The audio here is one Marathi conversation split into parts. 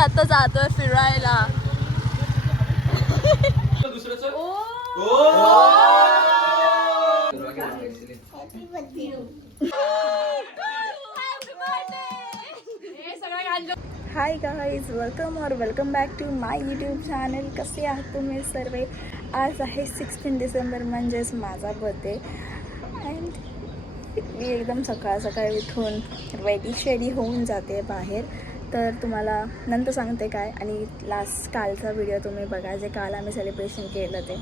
आता जातोय फिरायला. Hi guys, welcome back to my YouTube channel. कसे आहात तुम्ही सर्व? आज आहे 16 डिसेंबर म्हणजेच माझा बर्थडे. अँड मी एकदम सकाळी उठून रेडी होऊन जाते बाहेर. तर तुम्हाला नंतर सांगते काय. आणि कालचा व्हिडिओ तुम्ही बघा, जे काल आम्ही सेलिब्रेशन केलं ते.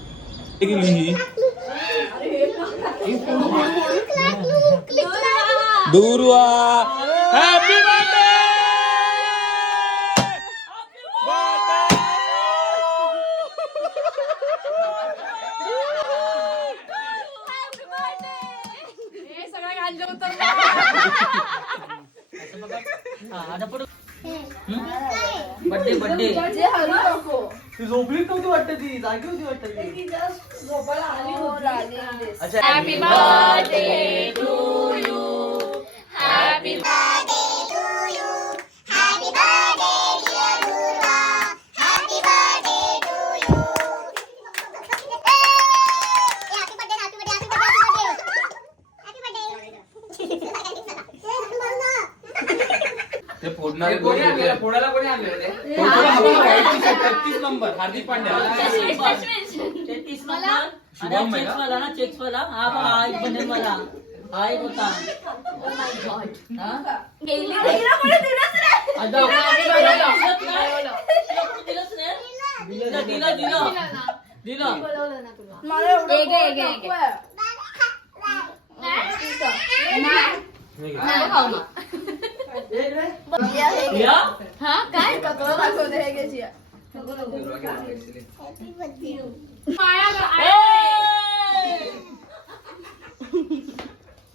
दूरवा हॅपी बर्थडे. बर्थडे ती झोपलीच नव्हती वाटतं, ती जागी होती वाटतं. ती झोपायला आली होती. अच्छा, happy birthday to you, happy birthday to you, happy birthday dear Durva, happy birthday to you. ते फोडणारे फोडायला कोणी आणले होते? 33 नंबर हार्दिक पांड्या. शुभम आहे का? चेक्स वाला हा बघा, हा एक बनेल मला, हा एक होता.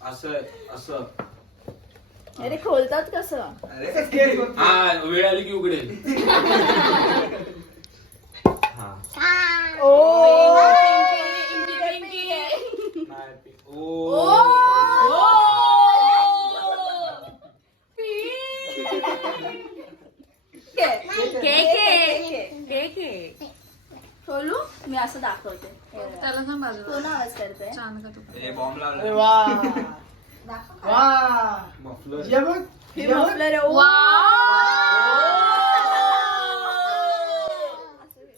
असं अरे खोलतात कसं? हा, वेळ आली की उघडेल. खोलू मी असं दाखवते. त्याला सांग बाजूला कोण आवाज करते? बॉम्ब लावला.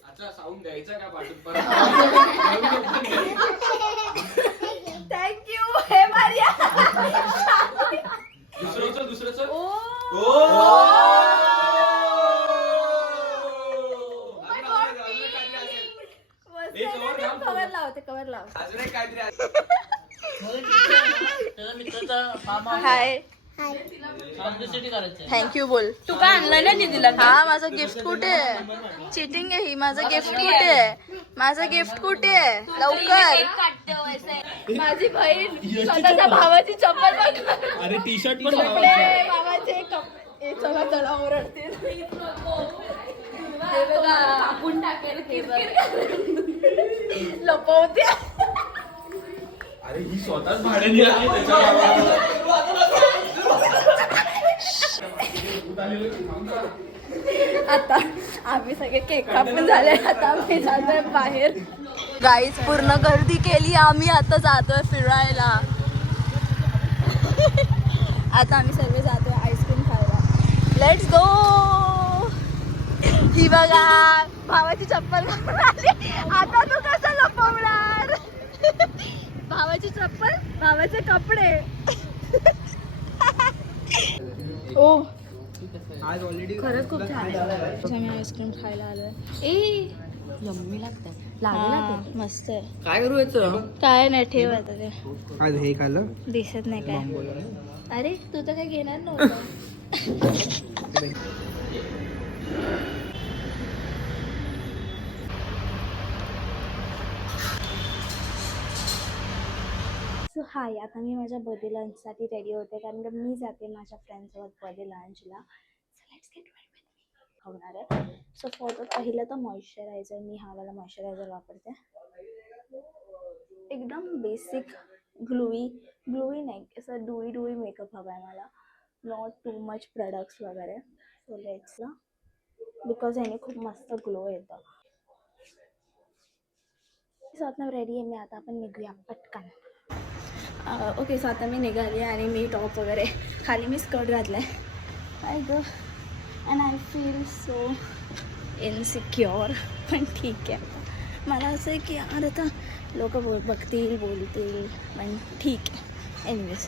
अच्छा, साऊंड द्यायचा का पाठून? थँक्यू. हे मारिया. दुसरंच कवर लाव. अजून एक काहीतरी हाय, थँक्यू बोल. तू काय आणलं ना दीदीला? हा, माझं गिफ्ट कुठे आहे? चिटिंग आहे ही. माझं गिफ्ट कुठे आहे? माझं गिफ्ट कुठे आहे? लवकर. माझी बहीण स्वतःच्या भावाची चप्पल बघ. अरे टी शर्ट पण भावाचे कपडे. चला ओरडते. हे बघा, कापून टाकेल. हे लपवते. अरे ही स्वतःच भाड्याने आली त्याच्या. आता आम्ही सगळे केक कापून झाले. आता आम्ही जातोय बाहेर. गाईज, पूर्ण गर्दी केली. आम्ही आता जातोय फिरायला. आता आम्ही सर्व जातोय आईस्क्रीम खायला. Let's go. ही बघा, भावाची चप्पल घालून आली. आता तू कसं लपवणार? भावाची चप्पल, भावाचे कपडे. ओ, खरंच खूप छान आहे. मी आईस्क्रीम खायला आलोय. यम्मी लागतात. हा, मस्त आहे. काय करू याचं? काय नाही, ठेव आता ते. आज हे खाल्लं दिसत नाही काय. अरे तू तर काय घेणार नव्हतं. सो हाय, आता मी माझ्या बर्थडे लंचसाठी रेडी होते, कारण की मी जाते माझ्या फ्रेंड्ससोबत बर्थडे लंचला. So let's get ready with me. होणार आहे. सो पहिलं तर मॉइश्चरायझर. मी हा वाला मॉइश्चरायझर वापरते. एकदम बेसिक ग्लुई नाही, असं डुई मेकअप हवा आहे मला. नॉट टू मच प्रोडक्ट्स वगैरे. सो लेट्स बिकॉज ह्याने खूप मस्त ग्लो येतं. सो आता रेडी आहे मी, आता आपण निघूया पटकन. ओके, सो आता मी निघाली आणि मी टॉप वगैरे खाली मी स्कर्ट घातला आहे. I go and I feel so insecure. पण ठीक आहे, मला असं आहे की यार आता लोक बघतील बोलतील, पण ठीक आहे. एनिवेज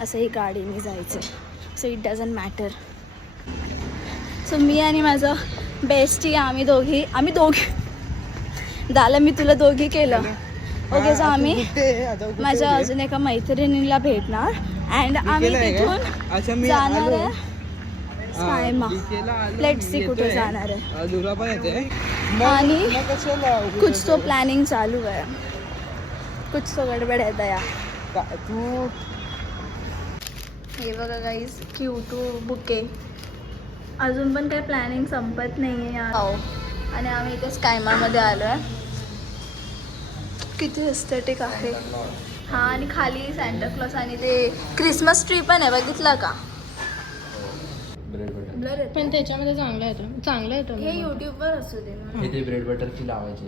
असंही गाडीने जायचं आहे, so it doesn't matter. So मी आणि माझं बेस्टी आम्ही दोघी झालं, मी तुला दोघी केलं. ओके, सो आम्ही माझ्या अजून एका मैत्रिणीला भेटणार अँड आम्ही तिथून जाणार आहे सायमा. लेट्स सी कुठे जाणार आहे. आणि कुछ तो प्लॅनिंग चालू आहे, कुछ तो गडबड आहे दया. हे बघा गाईज, क्यूटू बुके. अजून पण काही प्लॅनिंग संपत नाही आहे. आणि आम्ही इथे स्कायमामध्ये आलो आहे. किती एस्थेटिक आहे. हां, आणि खाली सॅन्टा क्लॉज आणि ते क्रिसमस ट्री पण आहे, बघितलं का? ब्लर येतो. पण त्याच्यामध्ये चांगलं येतं हे यूट्यूबवर असू दे. हे ते ब्रेड बटरची लावायची.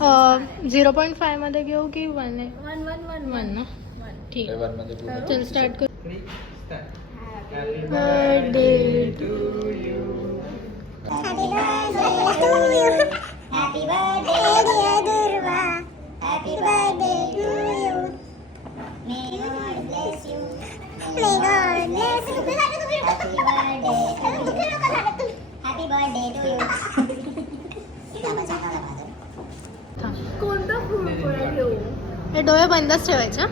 हां, 0.5 मध्ये घेऊ की 1 ना? ठीक आहे, मध्ये चल स्टार्ट कर. Birthday to Happy birthday to you. Happy birthday, dear Durva. Happy birthday to you. May God bless you. May God bless you. Happy birthday. Happy birthday to you. कोणता फूड घेऊ? हे डोळे बंदच ठेवायचे.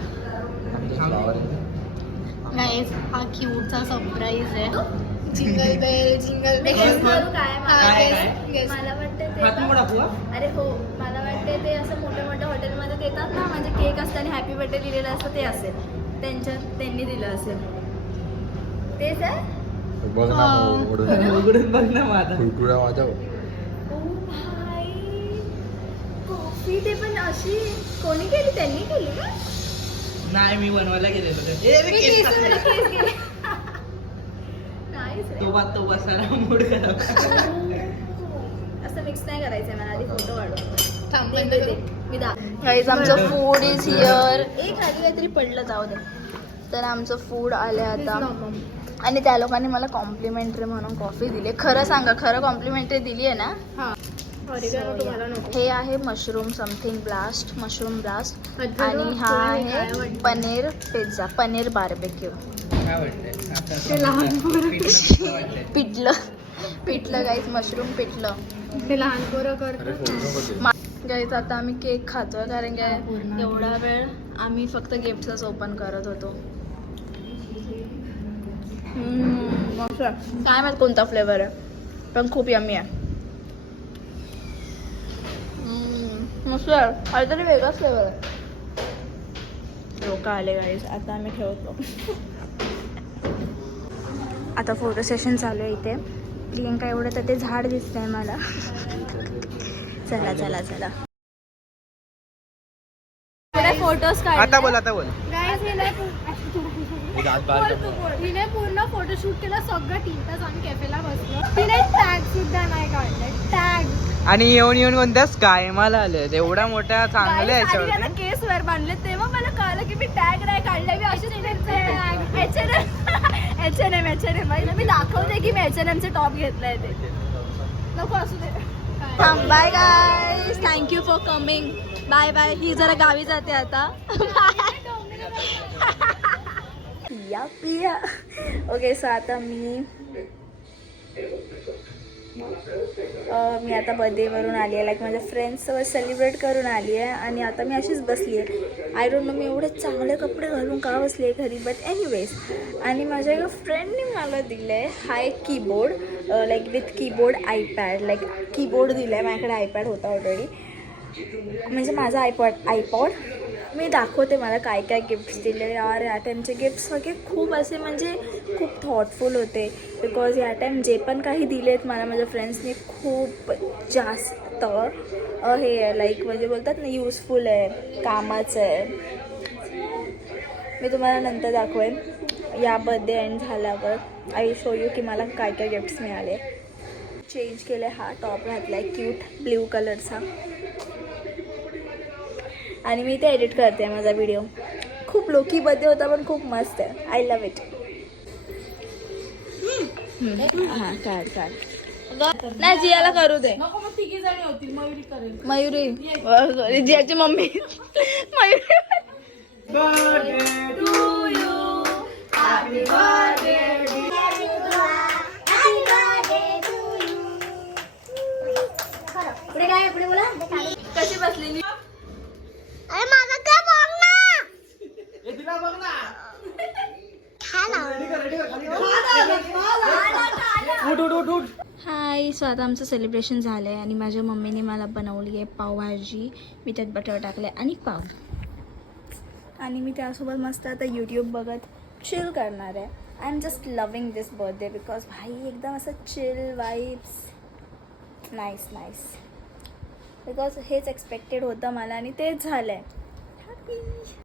गाईज, हा क्यूटचा सरप्राईज आहे. Jingle bell jingle bell. काय Guess. मला वाटतं ते, अरे हो, मला वाटते ते असं मोठ्या मोठ्या हॉटेलमध्ये देतात ना, म्हणजे केक असतं आणि हॅपी बर्थडे लिहिलेलं असतं, ते असेल त्यांनी दिलं असेल. तेच आहे. बघ ना, उघडून बघ ना माझा. कुरकुरा वाजव. ओ भाई, कॉफी ते पण अशी कोणी केली? त्यांनी केली का? नाही, मी बनवायला गेलेलो. नाहीच रे. तो बसायला मूड खराब. असं मिक्स नाही करायचंय, मला आधी फोटो काढू. थांब, दे, दे, दे. मी गाईज, आमचं फूड इज हिअर. एक खाली काहीतरी पडलं, जाऊ दे. तर आमचं फूड आलं आता, आणि त्या लोकांनी मला कॉम्प्लिमेंटरी म्हणून कॉफी दिली. खरं सांगा, खरं कॉम्प्लिमेंटरी दिली आहे ना? हे आहे mushroom something blast, mushroom blast. आणि हा आहे पनीर पिझ्झा, पनीर बार्बेक्यू. पिठलं गाईज, मशरूम पिठलं. ते लहान पोरं करतात. गाईज, आता आम्ही केक खातोय, कारण काय एवढा वेळ आम्ही फक्त गिफ्टच ओपन करत होतो. मस्त आहे. काय माहित कोणता फ्लेवर आहे, पण खूप यम्मी आहे. मस्त आहे, काहीतरी वेगळाच फ्लेवर आहे. लोक आले गाईज, आता आम्ही ठेवतो. आता फोटो सेशन चालू आहे इथे. प्रियंका एवढं तर ते झाड दिसतंय मला. चला चला चला, फोटोज काढ. आता बोल. तिने पूर्ण फोटोशूट केला, सगळं 3 तास आम्ही कॅफेला बसलो. तिने टॅग सुद्धा नाही काढलं, टॅग. आणि येऊन कोणत्या स्कायमाला आले, एवढा मोठा चांगल्या याच्यावर. केस वर बांधले तेव्हा मला कळलं की मी टॅग नाही काढले. मी अशीच H&M मी दाखवते की मी H&M चे टॉप घेतलाय ते. नको असू दे. Bye guys, thank you for coming. Bye bye. ही जरा गावी जाते आता. पिया. ओके, सो आता मी आता बर्थडेवरून आली आहे, लाईक माझ्या फ्रेंड्ससोबत सेलिब्रेट करून आली आहे. आणि आता मी अशीच बसली आहे. आय डोंट नो मी एवढे चांगले कपडे घालून का बसली आहे घरी, बट एनिवेज. आणि माझ्या एका फ्रेंडने मला दिलं आहे हा एक keyboard, like with keyboard iPad. Like keyboard दिला आहे, माझ्याकडे आयपॅड होता ऑलरेडी, म्हणजे माझा आयपॉड. मी दाखवते मला काय काय गिफ्ट्स दिले यार. या टाईमचे गिफ्ट्स वगैरे खूप असे म्हणजे खूप थॉटफुल होते, बिकॉज या टाईम जे पण काही दिलेत मला माझ्या फ्रेंड्सनी खूप जास्त हे आहे, लाईक म्हणजे बोलतात ना युजफुल आहे, कामाचं आहे. मी तुम्हाला नंतर दाखवेन. या बर्थडे एंड झाल्यावर आय विल शो यू की मला काय काय गिफ्ट्स मिळाले. चेंज केले, हा टॉप घातला आहे क्यूट ब्ल्यू कलरचा आणि मी ते एडिट करते माझा व्हिडिओ. खूप लोकी बर्थडे होता पण खूप मस्त आहे. I love it. हां काढ नाही जियाला करू दे. नको मग तिघी जणी होतील मयुरी करेल. मयुरी जियाची मम्मी मयुरी. पुढे काय पुढे बोला. कशी बसलेली? अरे माझा काय बघ ना. हे तिला बघ ना. रेडी कर उठ. हाय. सो आता आमचं सेलिब्रेशन झालं आहे आणि माझ्या मम्मीने मला बनवली आहे पावभाजी. मी त्यात बटर टाकलं आहे आणि पाव, आणि मी त्यासोबत मस्त आता यूट्यूब बघत चिल करणार आहे. I am just loving this birthday because भाई एकदम असं चिल वाईब्स. नाईस बिकॉज हेच एक्सपेक्टेड होतं मला आणि तेच झालं आहे. हॅपी.